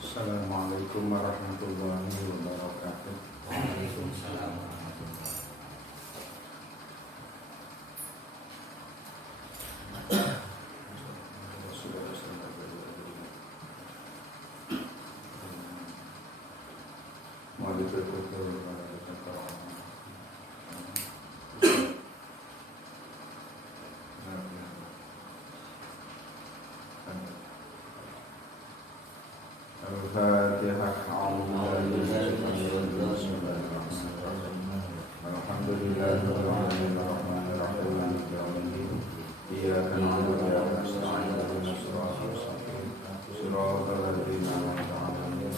Assalamualaikum warahmatullahi wabarakatuh. Waalaikumsalam warahmatullahi Mau ditutup dulu pada Al-Fatihah. Alhamdulillahirrahmanirrahim. Iyyaka na'budu wa iyyaka nasta'in. Ihdinas siratal mustaqim. Shiratal ladzina an'amta 'alaihim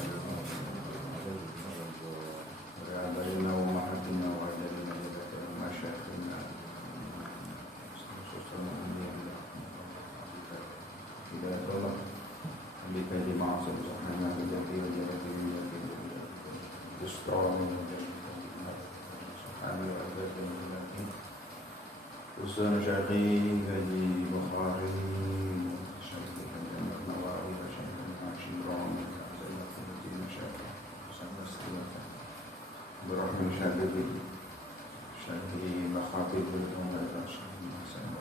ghairil maghdubi 'alaihim waladdallin. Tidak tolong Bika di maksud Sahana Kejati Wajati Wajati Dustron Sahani Wajati Wajati Usun Syaqi Gaji Bukhari Syaqi Hajamat Nawawi Syaqi Ashidron Zainat Fadina Syaqi Sama Setiwata Berahmi Syaqi Syaqi Bakhafi Berkata Syaqi Masan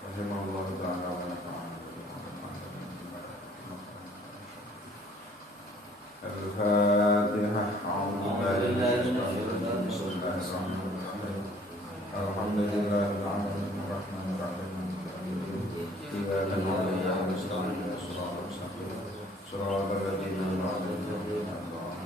Rahimahullah ta'ala wa nafa'ana Al-Fatihah. Alhamdulillahirabbil alamin arrahmanir rahim iyyaka na'budu wa iyyaka nasta'in shiratal ladzina an'amta 'alaihim Al-Fatihah.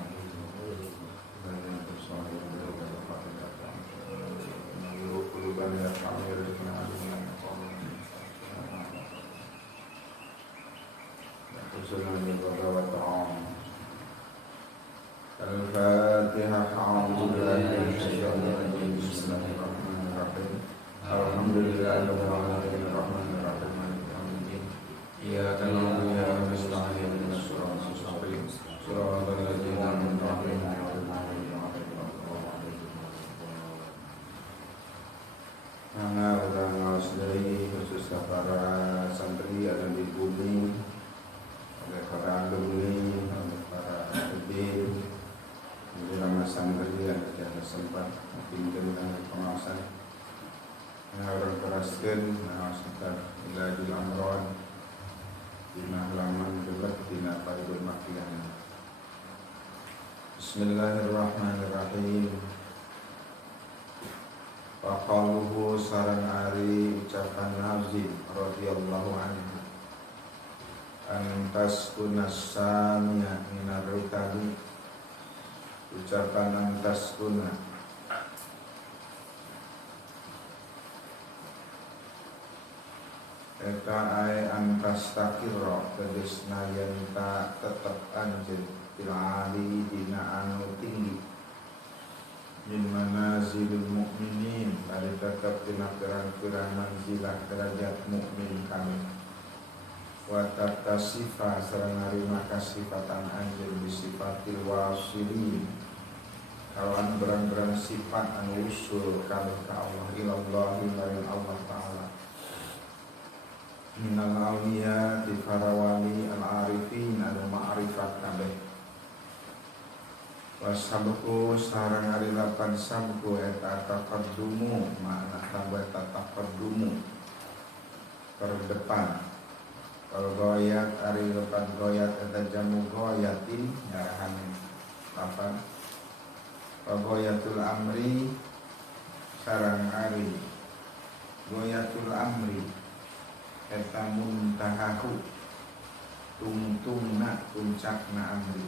Bismillahirrahmanirrahim. Alhamdulillahirabbil alamin arrahmanir rahim iyyaka na'budu wa iyyaka nasta'in ihdinas siratal mustaqim siratal ladzina an'amta 'alaihim. Tanggal sedari khususnya para santri ada di bumi, oleh para alumni, oleh para hadir, di ramah santri yang tidak sempat pimpin dengan pengawasan. Orang teraskan, sekitar Ilajul Amron, dina halaman gelap, dina Faidul Makiyah. Bismillahirrahmanirrahim. Faqaluhu sarang ari ucapan Nazim radhiyallahu anhu antas kunas samia minar rikali ucapan antas kuna eta ay antas takirra tegesna yen ta tetep anjeun tilali dina anu tinggi min manazilul mu'minin dari tetap dina pirang-pirang manzilah derajat mukmin kami wa tatasifa sareng narima kasifatan anjeun bisifatil wasilin kawan berang-berang sifat anu usul kami ka Allah ilallahi maring Allah ta'ala minal awliya di farawali al-arifin anu ma'rifat kabeh wasabku sarang ari lapan sabku eta taqaddumu makna tambah taqaddumu terdepan kalau goyat ari lapan goyat eta jamu goyatin darahan lapan goyatul amri sarang ari goyatul amri eta muntahahu tungtungna puncakna amri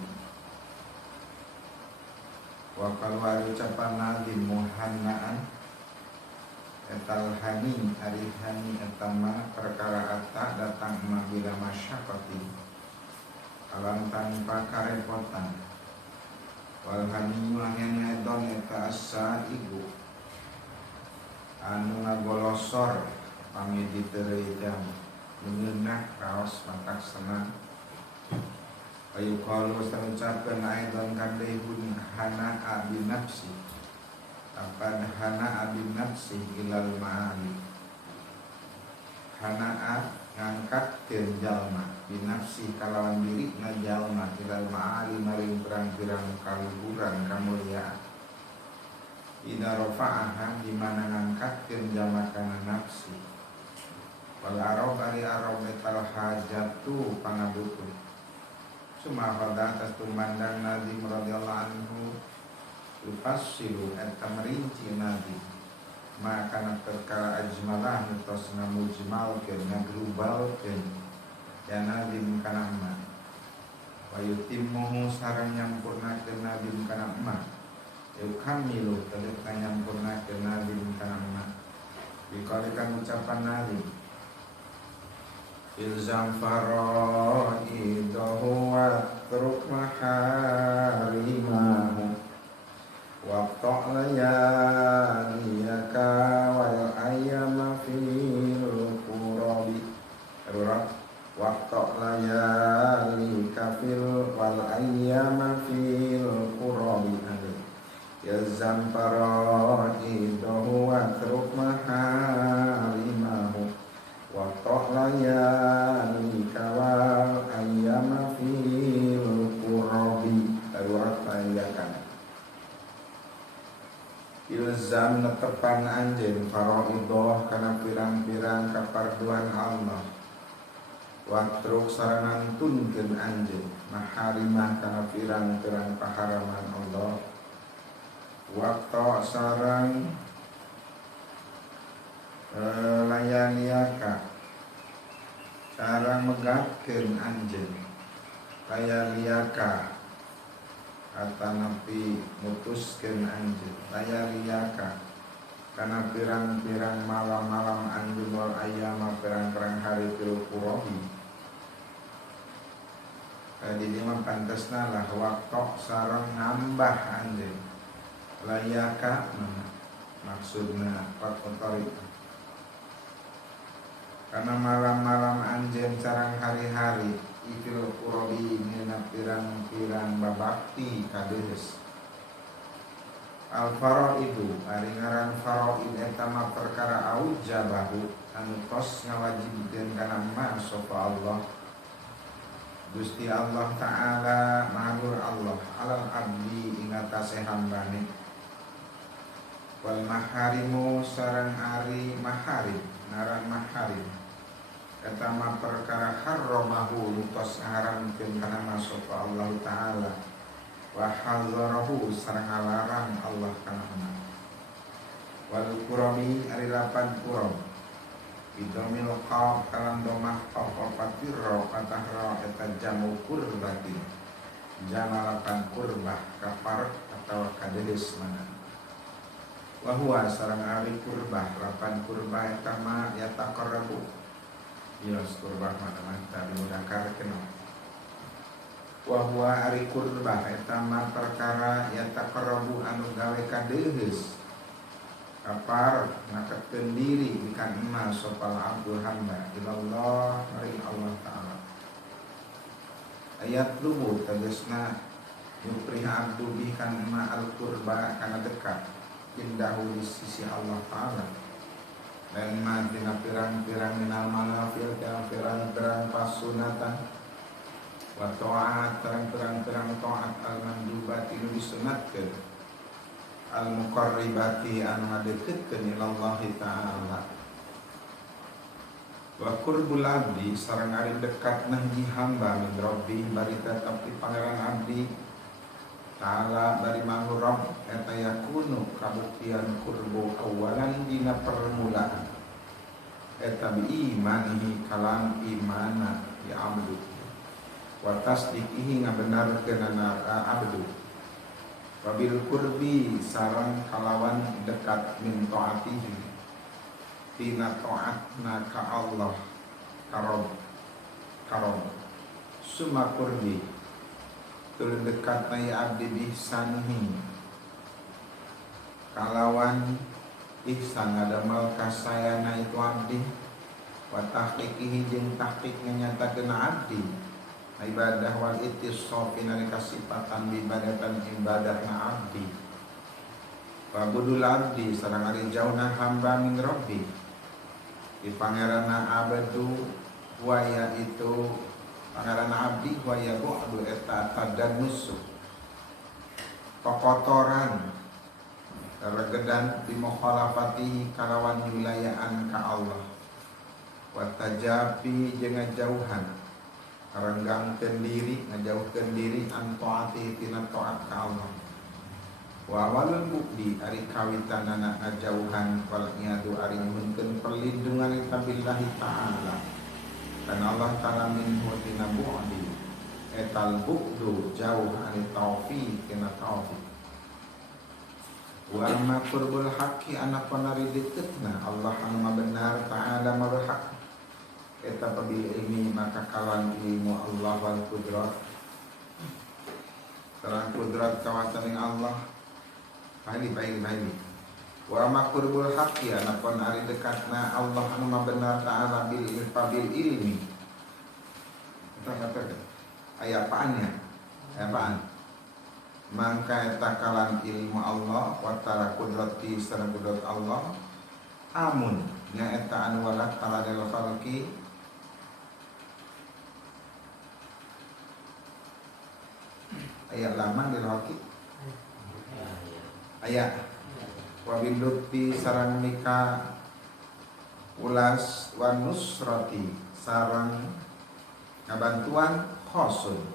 wa kalwa ucapan nadim muhannaan etal hani ari hani etama perkara atta datang mabila masyaqati alam tanpa karepotan wal hani langen edon eta asa ibu anu ngagolosor pami diterei jam mengenah kaos matak senang ayu kalau terucapkan aidan kandehun hana abi nafsi akan hana abi nafsi ilal ma'ali hana'a ngangkatkeun jalma binafsi kalawan dirina jalma ilal ma'ali maring pirang-pirang kaluhuran kamuliaan. Ida rafa'aha di mana ngangkatkeun jalma kana nafsi. Wal arab ari arab metal hajatu pangabutuh. Sumahada atas tumandang Nabi radhiyallahu anhu yufassilu eta merinci Nabi maka perkara ajmalah mitos ngamujmalkeun ngaglobalkeun ya Nabi kana emma wa yutimmuhu sareng nyampurnakeun Nabi kana emma yukamilu tegek nyampurnakeun Nabi kana emma dikalikan ucapan Nabi ilzam faraidahu wa truk maharimahu waqta' layaliyaka wal ayyama fil qurabi waqta' layalika fil wal ayyama fil qurabi ilzam faraidahu wa truk maharimahu waqta' layalika wal ayyama fil qurabi darurat ayakan ilzam netepan anjeun faraidah kana pirang-pirang kaparduan Allah watruk sareng nuntunkeun anjeun maharimah kana pirang-pirang paharaman Allah waqta sareng layaniaka sareng megatkeun anjeun layaniaka atanapi mutuskeun anjeun layaliaka kana pirang-pirang malam-malam anjeun wal ayyama pirang-pirang hari fil qurabi di lima pantesna lah waktu sareng nambah anjeun layaka maksudna waktu karena malam-malam anjeun sareng hari-hari ikil qurabi nina pirang-pirang babakti kadeus al faraidu ari ngaran faraid eta mah perkara aujabahu anu tos ngawajibkeun kana ma sapa Allah Gusti Allah taala maha Allah alal abdi ing atase hambane wal maharimu sareng ari maharim ngaran maharim eta mah perkara harramahu lutos ngaharamkeun kana masuk Allah taala wa hadzarahu sareng ngalarang Allah kana wal qurami ari lapan quram bidomil qaf kalam domah qaf fatirra fatahra eta jamu qurbati jamalakan qurbah kafar atau kadeus mana wa huwa sareng ari qurbah lapan qurbah eta mah yataqarrabu Yos kurbah mata-mata dimudakarkeun. Wa huwa ari kurbah eta mah perkara yataqarrabu anu gawe ka deus. Kapar ngaketkeun diri bikan imah sopal abdul hamba ilallah mari Allah taala. Ayat lubu tegasna yupriha abdu bikan imah al qurba kana dekat indahu di sisi Allah taala. Dan mantina pirang-pirang minal manafil pirang-pirang pasunatan wa ta'at pirang-pirang ta'at al-mandubati nu disunatkeun al-muqarribati anu ngadeukeutkeun ila Allah taala wa qurbul abdi sareng ari dekat nahji hamba min rabbi bari tetep di pangeran abdi ta'ala bari mangrab eta yakunu kabuktian qurbu awalan dina permulaan eta bi imanihi kalam imana ya abdu wa tasdiqihi ngabenarkeun abdu wabil qurbi sareng kalawan dekat min taatihi tina taatna ka Allah karob summa qurbi tuluy dekat ya abdi bihsanihi kalawan ihsan adamal kasayana itu abdi wa tahqiqihi jeung tahqiq nyatakeun abdi ibadah wal ittisaf nalika sifatan ibadatan ibadahna abdi wa budul abdi sareng ari jauhna hamba min rabbi di pangeranna abdu waya itu pangaran abdi waya bu'du eta tadannusu kokotoran regedan bimukhalafatihi kalawan wilayaan ka Allah wa tajafi jeung ngajauhan renggangkeun diri ngajauhkeun diri an taati tina taat ka Allah wa awalul bukti ari kawitanana ngajauhan wal nyadu ari nyuhunkeun perlindungan billahi ta'ala dan Allah ta'ala minhu tina bu'di etal bukdu jauh ani taufiq kena taufiq wa amma qurbul haqqi anak panari deketna Allah anu benar ta'ala marhaq eta pabil ilmi maka kawan ilmu Allah wal qudrat sareng qudrat kawasan Allah baik wa amma qurbul haqqi anak panari dekatna Allah anu benar ta'ala bil ilmi kita katakan ayat apaan mangka takalan ilmu Allah wa ta'ala kudrati sareng kudrat Allah amun nya eta anu walak ta'ala del khalqi ayat lama del khalqi ayat wa bil lutfi sareng mika ulas wa nusrati sareng ngabantuan khosun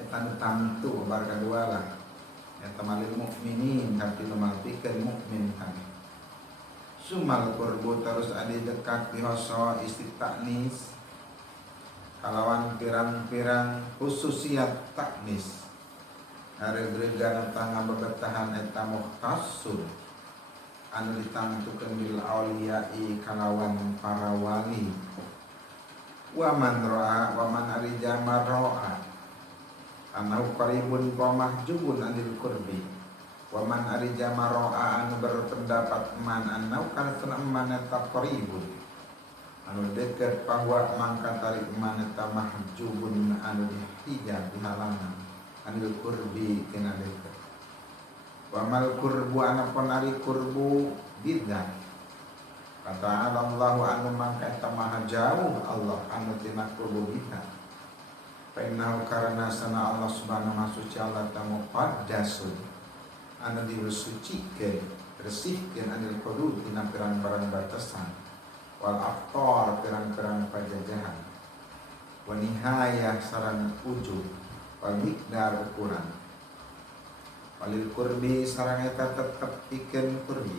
eta nu tamtu bar kadua lah eta malil mukminin tapi lumalpikeun mukmin kami sumal qurbu terus adi dekat bihoso istiqtanis kalawan pirang-pirang khususiat taknis haregrega tangga bebetahan eta muhtasun anu ditangtukeun bil auliyai kalawan para wali wa man ari jamar ro'a anau qaribun wa mahjubun anil qurbi wa man ari jamar ro'a anu berpendapat man anau kana man eta qaribun anu deket bahwa mangka tarik man eta mahjubun anu dihijab dihalangan anil qurbi kana deket wa mal qurbu anapun ari qurbu bidzat kata Allah anu mangka eta maha jauh Allah anu tina qurbu kita painau karana sana Allah subhanahu wa ta'ala tamu qaddasun anu disucikeun bersihkeun anil qudud tina pirang-pirang batasan wal aftar pirang-pirang pajajahan wa nihayah sareng ujug wal miqdar ukuran walil qurbi sareng eta tetep pikeun qurbi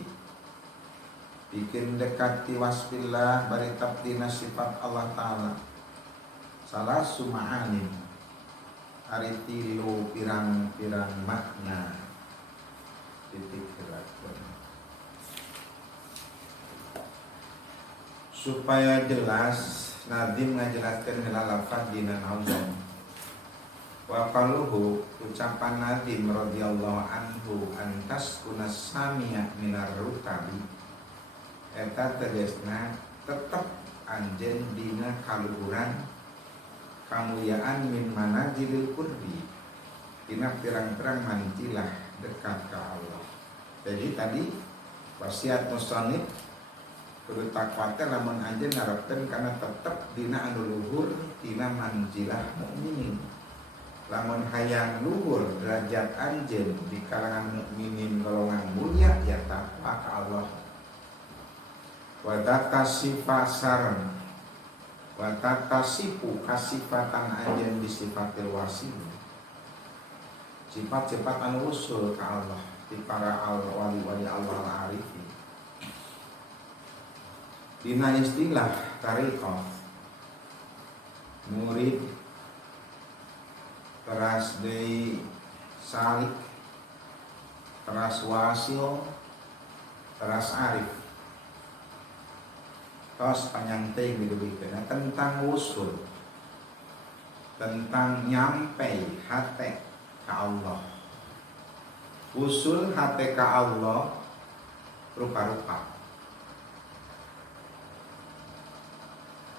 bikin dekat wasfillah bari tabdina sifat Allah Ta'ala salah suma'anin ari tilu pirang-pirang makna titik gerakun supaya jelas Nadim ngajelaskan heula lafaz dina nauzan wa qaluhu ucapan Nadim radhiyallahu anhu antas kunas samia minar rutabi eta tegasna tetep anjeun dina kaluhuran kamuliaan min manazilil qurbi dina pirang-pirang manjilah dekat ka Allah. Jadi tadi wasiat musannif kudu takwa teh lamun anjeun ngarepkeun kana tetep dina anu luhur dina manjilah mukminin. Lamun hayang luhur derajat anjeun di kalangan mukminin golongan mulia ya takwa ka Allah. Wadata sifasar wadata sifu kasifatan anjen disifatil wasim sifat-sifat anu usul ka Allah di para wali-wali Allah al-arifin dina istilah tariqah murid teras deui salik teras wasil teras arif tos panjang teh gitu tentang usul tentang nyampe hati ke Allah usul hati ke Allah rupa-rupa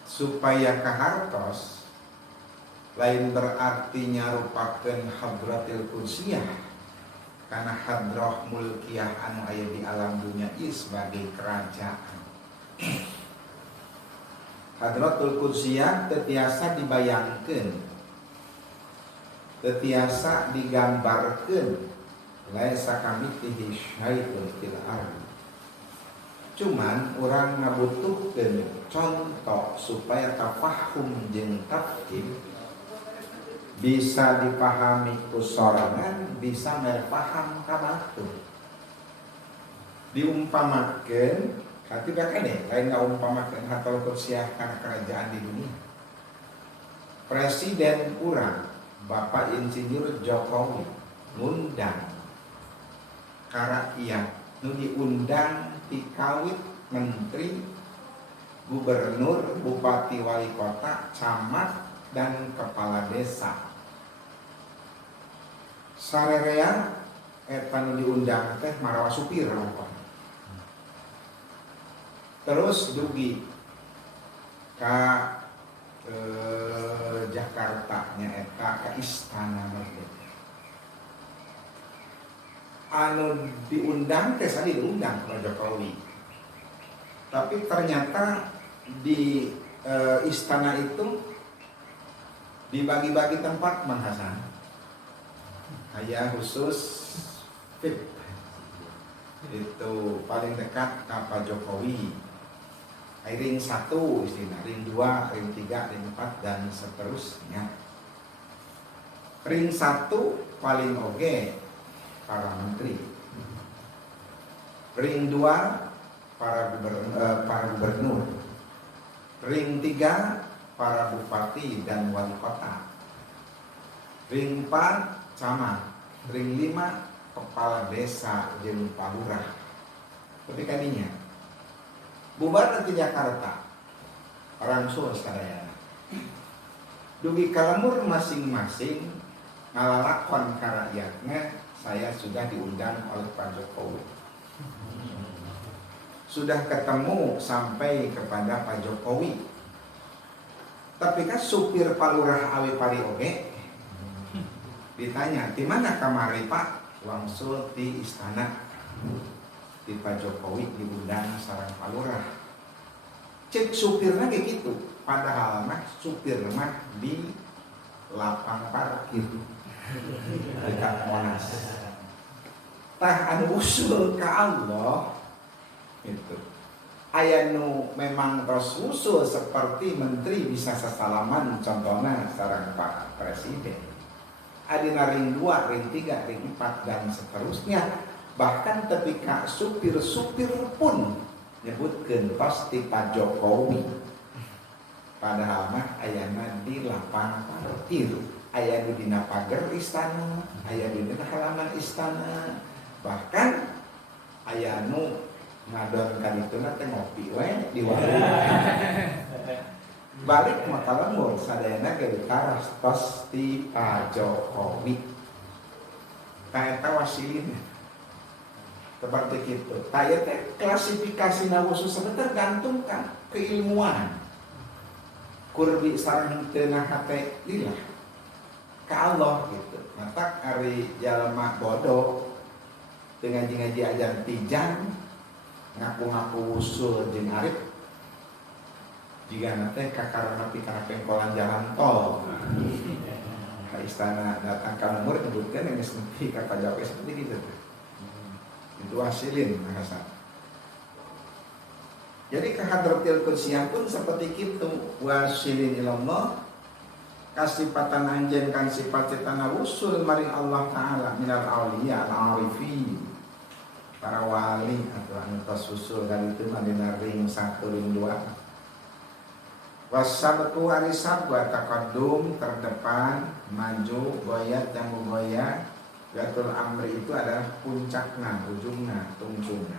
supaya kahartos lain berarti nyarupakeun hadratil kudsiyah karena hadrah mulkiyah anu aya di alam dunia ieu sebagai kerajaan Hadratul Qudsiyah tetiasa dibayangkan, tetiasa digambarkan, laisa kamitslihi syai'un fil ardi. Cuman orang ngabutuhkeun contoh supaya tafahum jeung tafhim bisa dipahami ku sorangan, bisa merpaham ka batur. Diumpamakeun tapi bahkan lain ngaumpamakeun Hadratul Qudsiyah kana kerajaan di dunia. Presiden urang Bapak Insinyur Jokowi ngundang ka rakyat nu diundang ti kawit menteri, gubernur, bupati, wali kota, camat, dan kepala desa. Sarerea eta nu diundang teh marawa supir rupana. Terus dugi ka Jakarta nyaeta ka Istana Merdeka. Anu diundang teh sadi diundang ka Jokowi. Tapi ternyata di istana itu dibagi-bagi tempat Mang Hasan. Aya khusus VIP. Itu paling dekat ka Pak Jokowi. Ring 1 istilah, ring 2, ring 3, ring 4 dan seterusnya. Ring 1 paling oge para menteri. Ring 2 para gubernur. Ring 3 para bupati dan wali kota. Ring 4 camat. Ring 5 kepala desa jeung palurah. Tapi kadinya bubar nanti Jakarta orang sul sadayana dugi kalemur masing-masing ngalalakon ka rakyatnya. Saya sudah diundang oleh Pak Jokowi, sudah ketemu sampai kepada Pak Jokowi. Tapi kan supir palurah awi pari oge ditanya, di mana kamari Pak? Langsung di istana. Di Pak Jokowi diundang sareng palurah. Cek supirnya kayak gitu. Padahal mah supir mah di lapang parkir dekat Monas. Tah anu usul ka Allah itu. Aya nu memang tos usul seperti menteri bisa sasalaman contohnya sareng Pak Presiden. Adina ring 2, ring 3, ring 4 dan seterusnya. Bahkan ketika supir-supir pun nyebutkeun pasti Pak Jokowi. Padahal mah ayana di lapang parkir, aya di dina pagar istana, aya di dina halaman istana. Bahkan aya nu ngadon ka dituna teh ngopi we di warung. Balik maka lemur sadayana ge taras tos ti Pak Jokowi. Ta eta wasilin seperti itu. Taya teh klasifikasi khusus tergantung kan keilmuan. Kurbi sareng teu hate lillah ka Allah gitu. Mata ari jalma bodoh teu ngaji-ngaji ajan pijan ngaku-ngaku usul jeung arif jigana teh kakarana pikara pengkolan jalan tol. Ka istana datang ka lemur nyebutkeun geus nepi ka Jokowi seperti gitu. Itu hasilin bahasa. Jadi kehadratil Qudsiyah pun seperti itu. Wasilin ilallah kasifatan anjenkan sifat cetana usul maring Allah Ta'ala minal awliya al-arifin, para wali atau anu tos usul dan itu madina ring 1 ring 2. Wasabtu hari sabwa taqaddum terdepan, maju, goyat yang goyat. Gatul amri itu adalah puncakna, ujungna, tungcungna.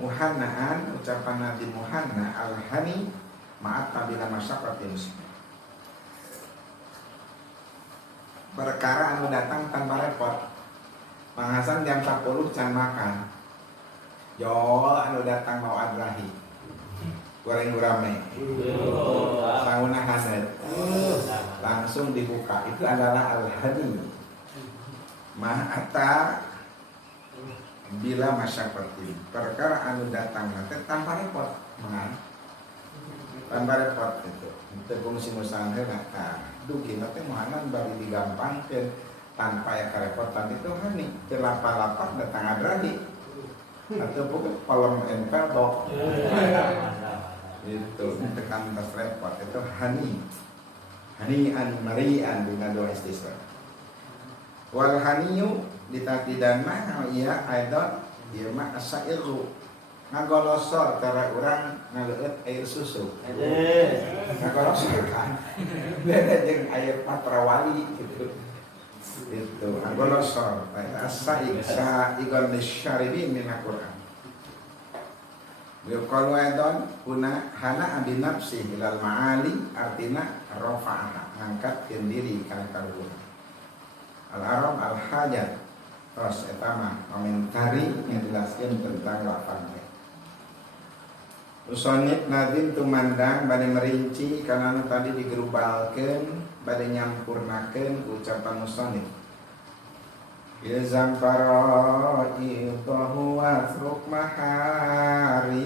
Muhannaan, ucapan Nabi Muhanna al-hani ma'at tabila masyarakat muslim. Perkara anu datang tanpa repot. Mang Hasan jam 10 can makan. Jol anu datang mau adrahi. Goreng gurame. Sauna hanet. Langsung dibuka. Itu adalah al-hani. Ma'ata bila masyafatin perkara anu datang nanti tanpa repot. tambah repot itu fungsi musahan heula dugi nanti muhanan bari digampangkeun tanpa ya kerepotan itu hani telapa-lapa datang adradi atau pokoknya kolom empel dok itu tekan tas repot itu hanian marian dengan doa istisqa wal haniyu ditakidan mah iya aidon ieu mah asairu ngagolosor cara urang ngaleut air susu ngagolosor kan beda jeung air patrawali gitu itu ngagolosor asai sa igon syaribin min Al-Qur'an Yuqalu aidon kuna hana abi nafsi ilal ma'ali artina rafa'ah ngangkat diri kana kaluhur al-arab al-hajat terus etama komentari menjelaskan tentang lafaz Usonit nazim tumandang bade merinci karena tadi digerubalkeun bade nyampurnakeun ucapan musonit ilzam fara'idahu wa truk maharimahu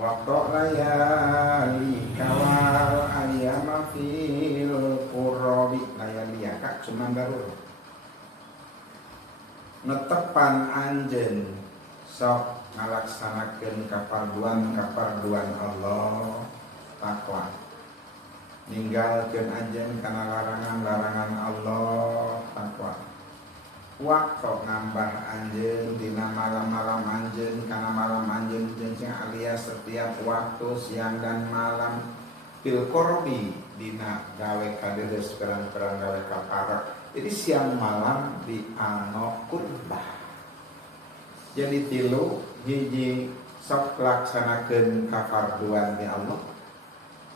waqta layali kawal ayyama fil qurabi layali kak cuman baru netepan anjeun sok ngalaksanakeun kaparduan Allah takwa ninggalkeun anjeun kana larangan-larangan Allah takwa waktu ngambah anjeun dina malam-malam anjeun kana malam anjeun jeung alias setiap waktu siang dan malam fil qurbi dina gawe kadeus perang-perang gawe kapara jadi siang malam dianggap kurbah jadi tilu hiji sok laksanakeun kafarduan di Allah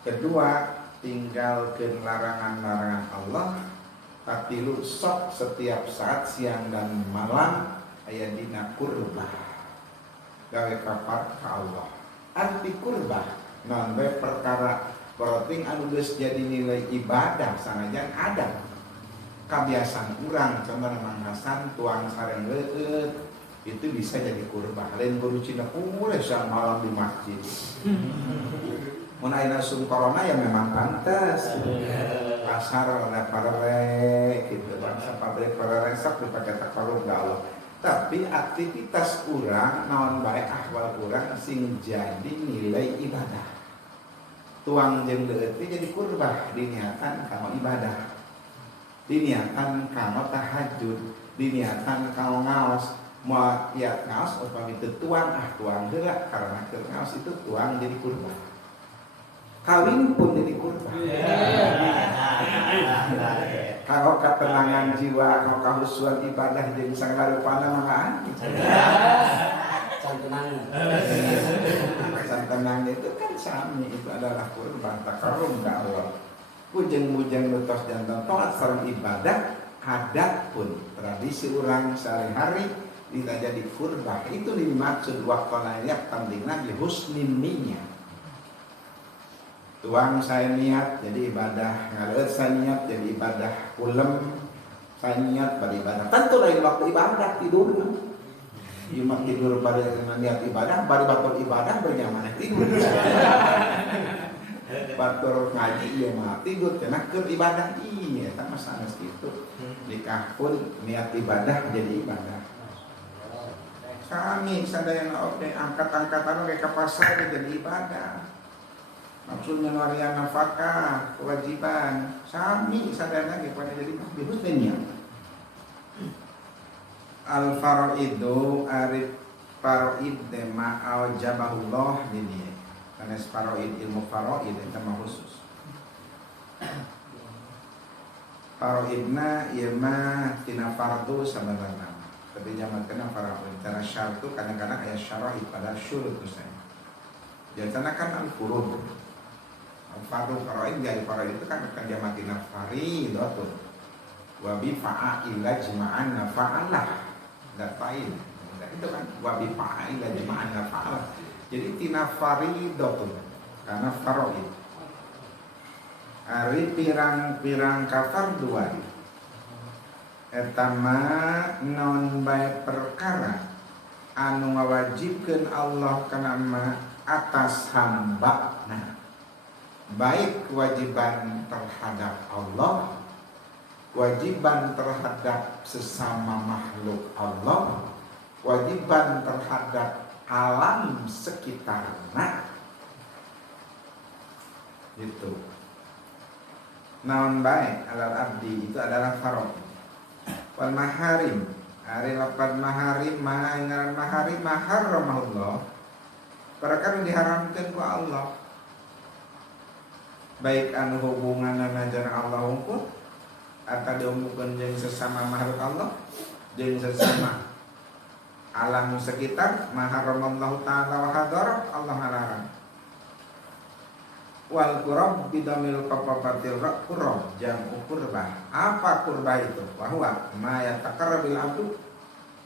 kedua tinggalkeun larangan-larangan Allah katilu sok setiap saat siang dan malam aya dina kurbah gawe kafar ka Allah arti kurbah naon bae perkara penting anu geus jadi nilai ibadah sanajan ada kebiasaan urang contohna manghasan tuang sareng leueut itu bisa jadi kurbah lain guru Cina puleh siang malam di masjid mun aya sum corona ya memang pantas pasar ada parare gitu bangsa pabrik parare sok dipakai takarub ka Allah tapi aktivitas urang naon bae ahwal urang sing jadi nilai ibadah tuang jeung leueut jadi kurbah diniatan kana ibadah diniatan kana tahajud diniatan kana ngaos mau ya ngaos upami teu tuang tuang heula karena keur ngaos itu tuang jadi kurban kawin pun jadi kurban kalau ketenangan jiwa kalau kahusuan ibadah jadi sangarupana mangaan santenang itu kan sami itu adalah kurban takarum ka Allah bujeng-bujeng lutos jantan taat sareng ibadah adat pun tradisi urang sehari-hari tidak jadi kurbah itu dimaksud waktu layak pentingnya di husnin niat tuang saya niat jadi ibadah ngaleut saya niat jadi ibadah ulem saya niat beribadah tentu lain waktu ibadah tidur ieu tidur pada niat ibadah bari batur ibadah berjamaah tidur batur ngaji ieu mah tidur cenah keur ibadah ieu eta mah sanes kitu nikah pun niat ibadah jadi ibadah kami sadayana oke angkat-angkatan oke ke pasar jadi ibadah maksudnya waria nafkah kewajiban sami sadayana ge pada jadi bihusnya al faraidu arif faraid ma al jabahullah ini karena faraid ilmu faraid itu mah khusus faraidna ieu mah tina fardu sabarana tapi zaman kena para cara syarat itu kadang-kadang ayat syar'i pada syurut misalnya biasanya kan al-furud al-fardu faraid dari faraid itu kan akan jamatin al-faridatun wabi fa'a'ila jima'an nafa'alah dapain itu kan wabi fa'a'ila jima'an nafa'alah jadi tina faridatun karena faraid ari pirang-pirang kafarduan etama non bae perkara anu ngawajibkeun Allah kana ma atas hamba. Nah, baik kewajiban terhadap Allah, kewajiban terhadap sesama makhluk Allah, kewajiban terhadap alam sekitarnya. Gitu. Naon baik alal abdi itu adalah farad. Wal maharim, ari lapan maharim, ngaran maharim maharramahullah. Perkara diharamkan ku Allah. Baik anu hubunganna jeung Allah unggul atau dihubungkan jeung sesama makhluk Allah, jeung sesama alam sekitar, maharramallahu ta'ala wa hadara, Allah melarang. Wal qurab bidamil qafafatil qurab jam'u qurbah. Apa qurbah itu? Bahwa ma yataqarrabil abdu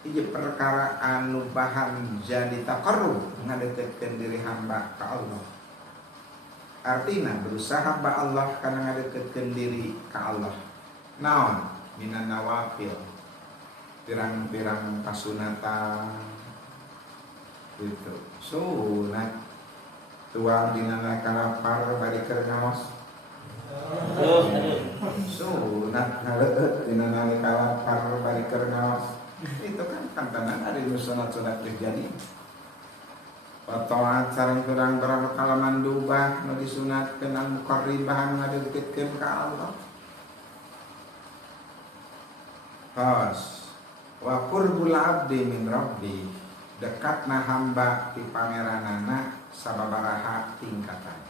ieu perkara anu bahan jadi taqarrub ngadeketkeun diri hamba ka Allah. Artina berusaha ba Allah kana ngadeketkeun diri ka Allah. Naon? Minan nawafil. Pirang-pirang kasunatan gitu. Sunat tuang dina kalapar bari keur ngaos. Sunat ngaleut dina kalapar bari keur ngaos. Itu kan kantanan ada nu sunat-sunat terjadi. Patoat sareng kurang-kurang kalaman dubah nu disunatkeun anu qaribah ngadeukeutkeun ka Allah. Has wa qurbul abdi min rabbi, dekatna hamba ti pangeranana sababaraha tingkatan.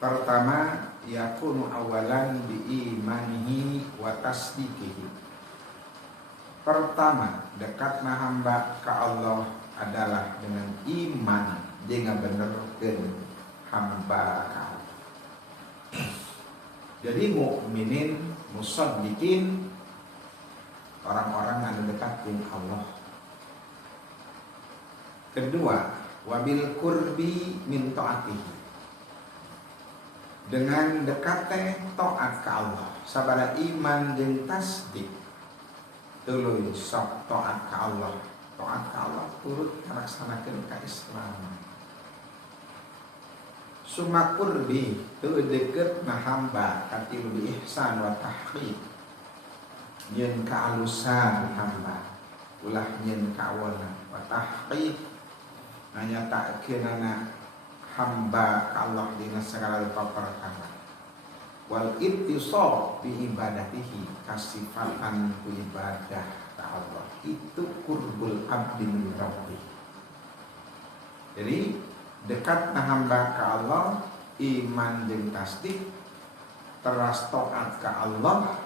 Pertama, yakunu awalan bi imanihi wa tasdiqihi. Pertama, dekatna hamba ka Allah adalah dengan iman jeung benerkeun hamba ka Allah. Jadi mukminin musaddiqin, orang-orang yang dekat dengan Allah. Kedua, wabil kurbi min taatihi, dengan dekat taat ke Allah. Sabada iman jeung tasdik tuluy sok taat ke Allah. Taat ke Allah turut melaksanakeun ka Islam. Summa kurbi teu deukeut na hamba katilu bi ihsan wa tahqiq, nyeun kaalusan hamba ulah nyeun kaawona wa tahqiq nganyatakeunana hamba ka Allah dina sagala rupa perkara. Wal ittisal bi ibadatihi, kasifatan ku ibadah ka Allah, itu qurbul abdi min rabbi. Jadi dekatna hamba ka Allah, iman jeung tasdik, teras taat ka Allah,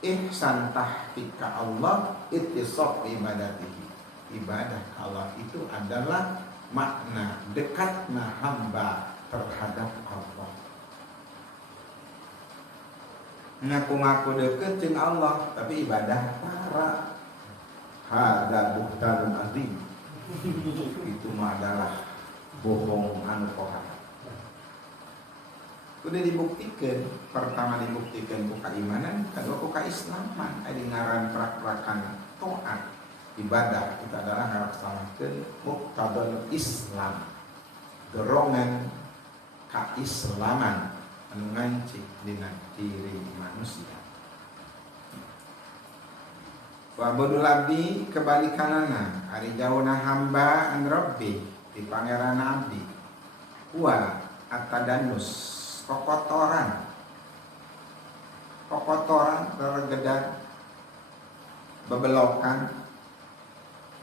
ihsan tahqiq ka Allah, ittisal bi ibadatihi. Ibadah ka Allah itu adalah makna dekatna hamba terhadap Allah. Ngaku-ngaku deket jeung Allah tapi ibadah para hada buhtanun azim. Itu mah adalah bohong anu kohan. Kudu dibuktikan, pertama dibuktikan ku keimanan, kedua ku keislaman. Adi ngaran prak-prakan taat ibadah itu adalah ngalaksanakeun muqtadal Islam, dorongan keislaman anu ngancik dina diri manusia. Wa bodul abdi kebalikanana, ari jauhna hamba an rabbi di pangeran abdi. Wa atadanus, kokotoran tergedan bebelokan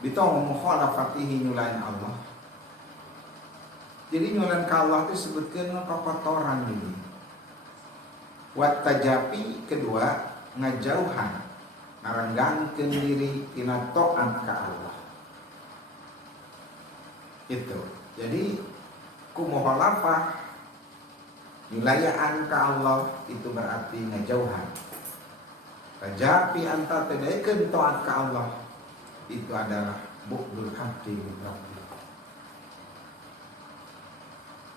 bitong mukhalafatihi nyulain Allah. Jadi nyulain ka Allah itu sebutkeun kokotoran ini. Wat tajapi, kedua ngajauhan, ngarenggangkeun diri tina taat ka Allah. Itu. Jadi ku mukhalafah nyulayaan ka Allah itu berarti ngajauhan. Tajapi anta tedaikeun taat ka Allah, itu adalah bu'dul abdi min rabbi.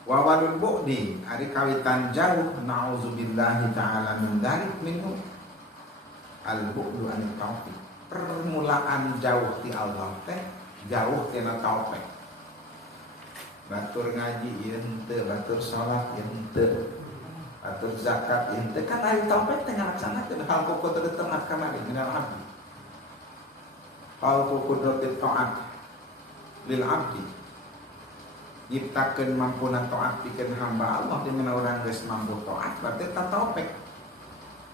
Wa walul bu'di, ari kawitan jauh, na'udzubillahi ta'ala min dzalik minhu, al bu'du an taufiq. Permulaan jauh ti Allah teh jauh tina taufik. batur ngaji ieu henteu, batur salat ieu henteu, batur zakat ieu henteu. Kan ari taufik teh ngalaksanakeun hal pokok teu tengah kamari minal abdi. Hal pokok teu taat lil abdi. Nyiptakeun mampuna taat pikeun hamba Allah di mana urang geus mampu taat berarti ta taufik.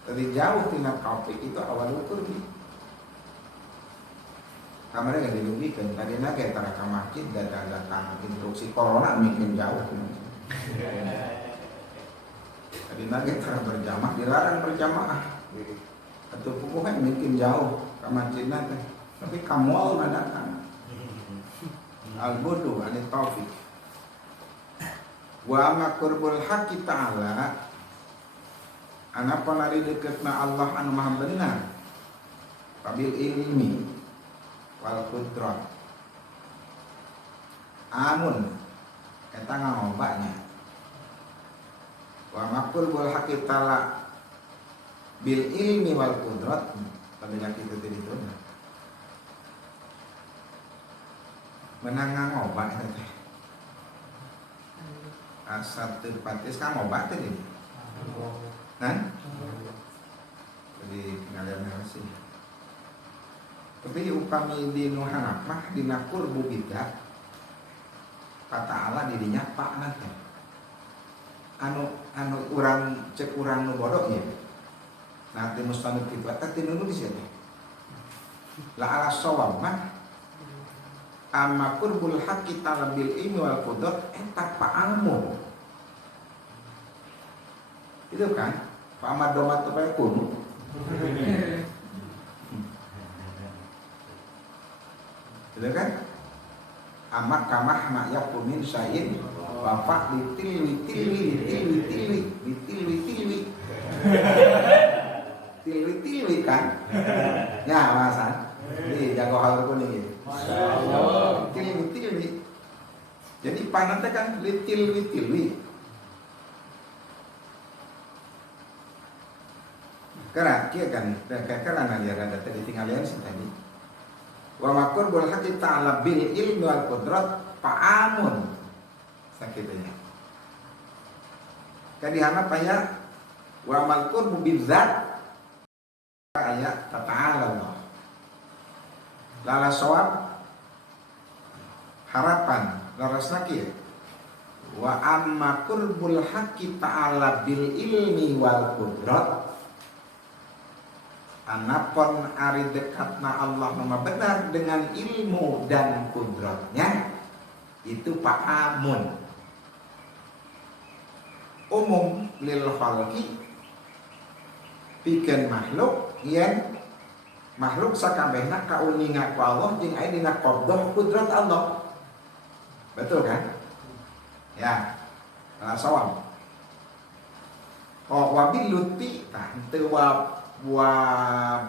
Tadi jauh tina taufik itu awal ukur nih. Kamari gak dilugikeun tadi nage tara ka masjid datang instruksi corona mungkin jauh. Tadi nage tara berjamaah dilarang berjamaah. Atau pokoknya mungkin jauh ka masjid teh. Tapi kamu datang. Al-budu anit taufik. Wa ma qurbul haqqi ta'ala anapa lari deketna Allah anu maha benar qabil ilmi wal qudrat amun eta ngangobanya wa ma qurbul haqqi ta'ala bil ilmi wal qudrat pamila kitu teh itu menang ngangobah eta teh asal terpatis kamu obat tadi, kan? Jadi kalian harus sih. Tapi upami di nuhanap mah di nakur bubida, kata Allah didinya pak nanti. Anu urang cek urang nu bodoh ya. Nanti mustanuk kita tapi nunu di sini. La ala sawab mah amma qurbul haqqi ta'ala bil ilmi wal qudrat eta pa'amu itu kan pa'amad domat tu bae kuno itu kan amak kamah mak yakun min syai'in bapak ditilwi kan ya masan ini jago hal kuning gitu tilwi. Jadi panatnya kan tilwi. Karena kia kan karena dia ada tadi tinggalin sih tadi. Wa makur bul haqqi ta'ala bil ilmi wal qudrat fa'amun sakitnya. Kadihana paya wa makur bizzat ayat ta'ala Allah. Lala sawab harapan laras nakir wa amma qurbul haqqi ta'ala bil ilmi wal qudrat anapun ari dekatna Allah nama benar dengan ilmu dan kudratnya itu pa'amun umum lil khalqi pikeun makhluk yen makhluk sakabehna kauningan ku Allah jeung aya dina qabdah kudrat Allah. Betul kan? Ya. Sawab. Oh wabil lutfi tah henteu wa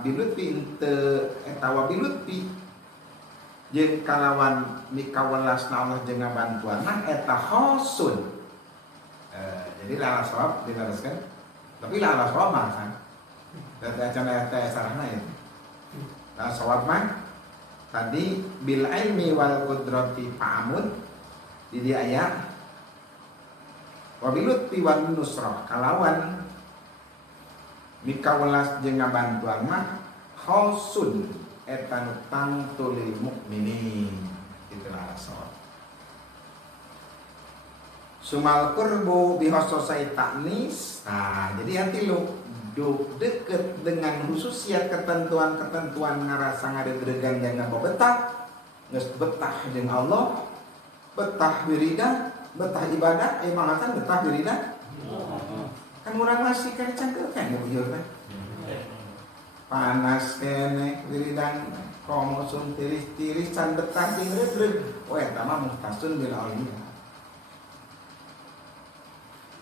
bilutfi henteu eta wa bilutfi jeung kalawan mikawelasna Allah jeung ngabantuanna eta khosun. Jadi la sawab dilaraskeun. Tapi la sawab mah kan. Da cenah eta sarahna ya. Nah, sawab man tadi bil ilmi wal qudrati fa'amun di dia ayat wabilut wan nusrah kalawan mikawelas jeung ngabantuan mah khosun eta nu tangtu lil mukminin itulah sawab sumal qurbu bi khososai ta'nis. Nah jadi hati lu deket dengan khususnya ketentuan-ketentuan ngarasa ngadegregan jangan betah geus betah jeung Allah betah wiridan betah ibadah mangatan betah wiridan kan urang masih kan cangkeurkeun ieu teh panas kene wiridan komosum tiris-tiris can betah jeung reug-reug we eta mah muhtasun bil auliya.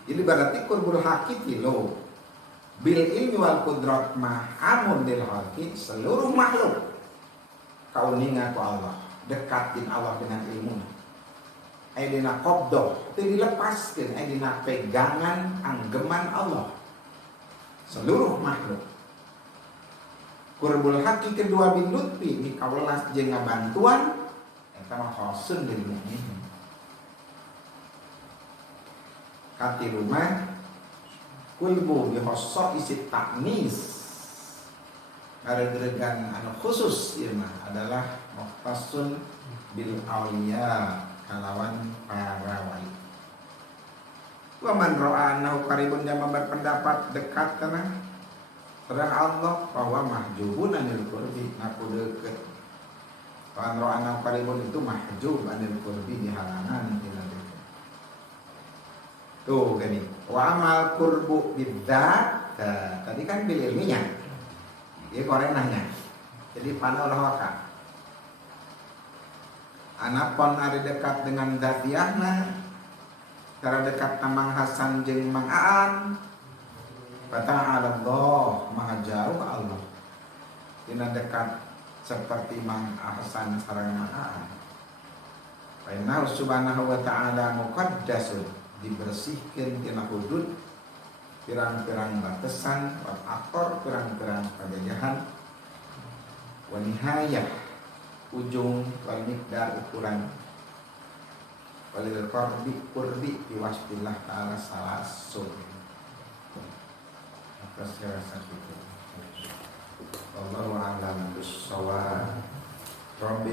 Jadi berarti qurbul haqqi lo bil ilmi wal qudrat mah amun lil khalqi seluruh makhluk kauningan ku Allah dekatin Allah dengan ilmu aya dina qabdah teu dilepaskeun aya dina pegangan anggeman Allah seluruh makhluk qurbul haqqi kedua bil lutfi mikawelas jeung ngabantuan eta mah khosun lil mukmin kati rumah kulbu bihosso isi taknis gara-garagan anu khusus ieu mah adalah muhtasun bil auliya kalawan para wali. Wa man ra'a annahu qaribun jama berpendapat dekat kana sareng Allah bahwa mahjubun anil qurbi ngaku deukeut. Wa man ra'a annahu qaribun itu mahjub anil qurbi dihalangan tina deukeut. Tuh gini, wa amal qurbu bidzat. Tadi kan bil ilminya. Dia koreng nanya. Jadi panau waka. Anapun ada dekat dengan dzatiyahna, cara dekat Mang Hasan jeung Mang Aan. Fata'ala Allah, maha jauh Allah. Dina dekat seperti Mang Hasan sareng Mang Aan. Fa inna subhanahu wa ta'ala muqaddasun, dibersihkeun tina hudud pirang-pirang batasan wal aktor pirang-pirang pajajahan wa nihayah ujung wal miqdar ukuran walil qurbi biwasbillah ta'ala salasun. Maka saya rasa itu Wallahu a'lam bishawab.